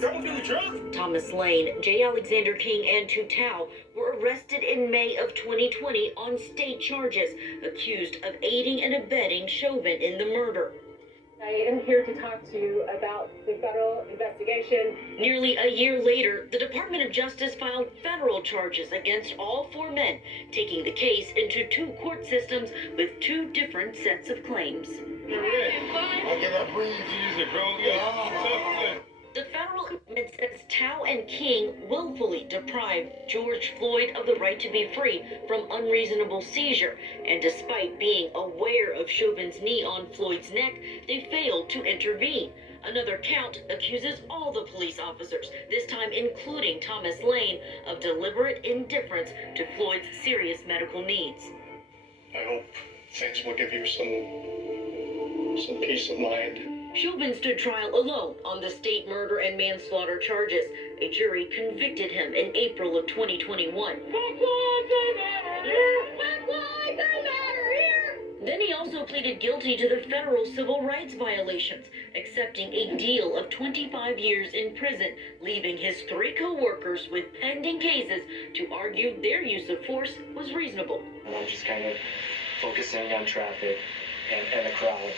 Don't do the truck. Thomas Lane, J. Alexander King, and Tou Thao were arrested in May of 2020 on state charges, accused of aiding and abetting Chauvin in the murder. I am here to talk to you about the federal investigation. Nearly a year later, the Department of Justice filed federal charges against all four men, taking the case into two court systems with two different sets of claims. The federal government says Thao and King willfully deprived George Floyd of the right to be free from unreasonable seizure, and despite being aware of Chauvin's knee on Floyd's neck, they failed to intervene. Another count accuses all the police officers, this time including Thomas Lane, of deliberate indifference to Floyd's serious medical needs. I hope things will give you some peace of mind. Chauvin stood trial alone on the state murder and manslaughter charges. A jury convicted him in April of 2021. Then he also pleaded guilty to the federal civil rights violations, accepting a deal of 25 years in prison, leaving his three co-workers with pending cases to argue their use of force was reasonable. I'm just kind of focusing on traffic and the crowd.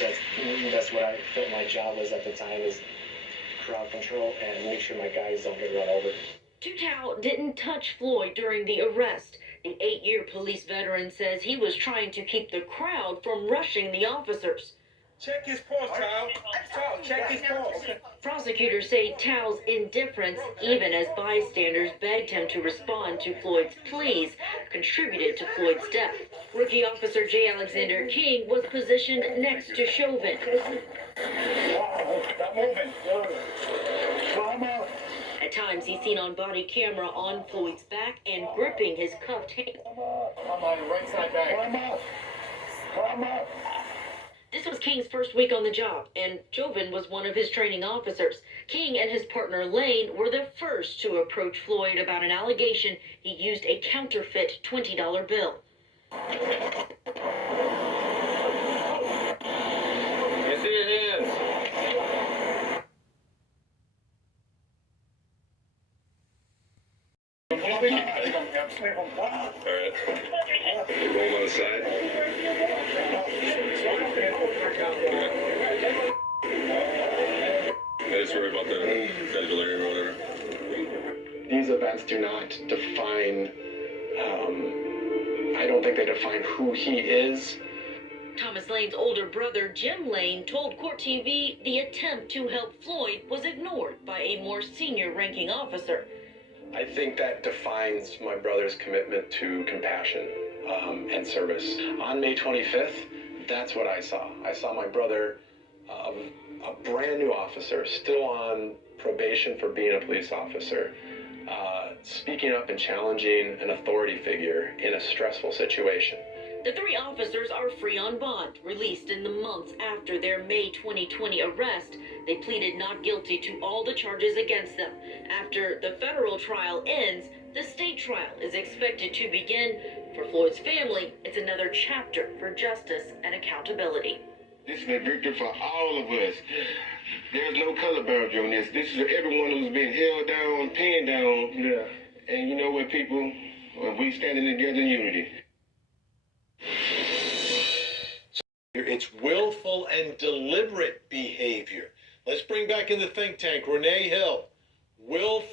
That's what I felt my job was at the time, is crowd control and make sure my guys don't get run over. Tou Thao didn't touch Floyd during the arrest. The 8-year police veteran says he was trying to keep the crowd from rushing the officers. Check his pulse, Thao. Thao, check his pulse. Prosecutors say Tao's indifference, even as bystanders begged him to respond to Floyd's pleas, contributed to Floyd's death. Rookie officer J. Alexander King was positioned next to Chauvin. At times, he's seen on body camera on Floyd's back and gripping his cuffed hand. I'm on the right side back. This was King's first week on the job, and Chauvin was one of his training officers. King and his partner Lane were the first to approach Floyd about an allegation he used a counterfeit $20 bill. Yes, it is. All right. Roll on the side. I just worry about the delirium or whatever. These events do not define, I don't think they define who he is. Thomas Lane's older brother, Jim Lane, told Court TV the attempt to help Floyd was ignored by a more senior-ranking officer. I think that defines my brother's commitment to compassion and service. On May 25th, that's what I saw. I saw my brother, a brand new officer, still on probation for being a police officer, speaking up and challenging an authority figure in a stressful situation. The three officers are free on bond, released in the months after their May 2020 arrest. They pleaded not guilty to all the charges against them. After the federal trial ends, the state trial is expected to begin. For Floyd's family, it's another chapter for justice and accountability. This is a victory for all of us. There's no color boundary on this. This is everyone who's been held down, pinned down. Yeah. And you know what, people, we standing together in unity. It's willful and deliberate behavior. Let's bring back in the think tank Renee Hill. Willful